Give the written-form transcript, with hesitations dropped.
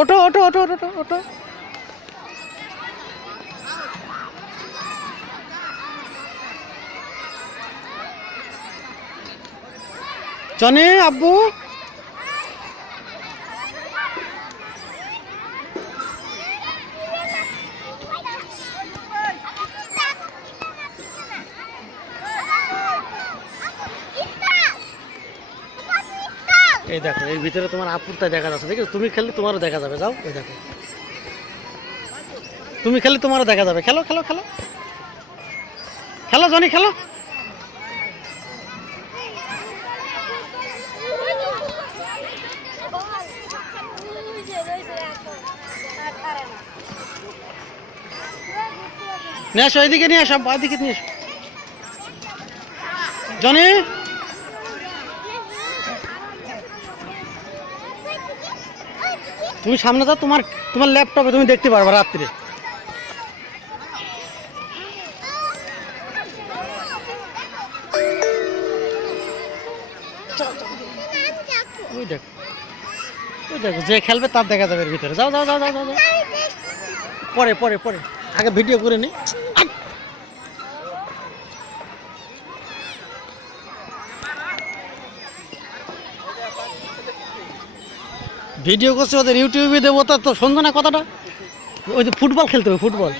ওঠো ওঠো ওঠো ওঠো ওঠো। জনি আব্বু এই দেখো এর ভিতরে তোমার আপুরটা দেখা যাচ্ছে, দেখো তুমি খেললে তোমারও দেখা যাবে, যাও ওই দেখো তুমি খেললে তোমারও দেখা যাবে, খেলো খেলো খেলো খেলো জনি খেলো। নিয়ে আসো এইদিকে, নিয়ে আসো বাদিকে নিয়ে এসো জনি। তুমি সামনে যাও, তোমার তোমার ল্যাপটপে তুমি দেখতে পারবে রাত্রে। ওই দেখো ওই দেখো যে খেলবে তার দেখা যাবে এর ভিতরে, যাও যাও যাও যাও যাও। পরে পরে পরে আগে ভিডিও করে নি। ভিডিও করছে ওদের ইউটিউবে দেবো, তো শুনছো না কথাটা? ওই যে ফুটবল খেলতে হবে, ফুটবল।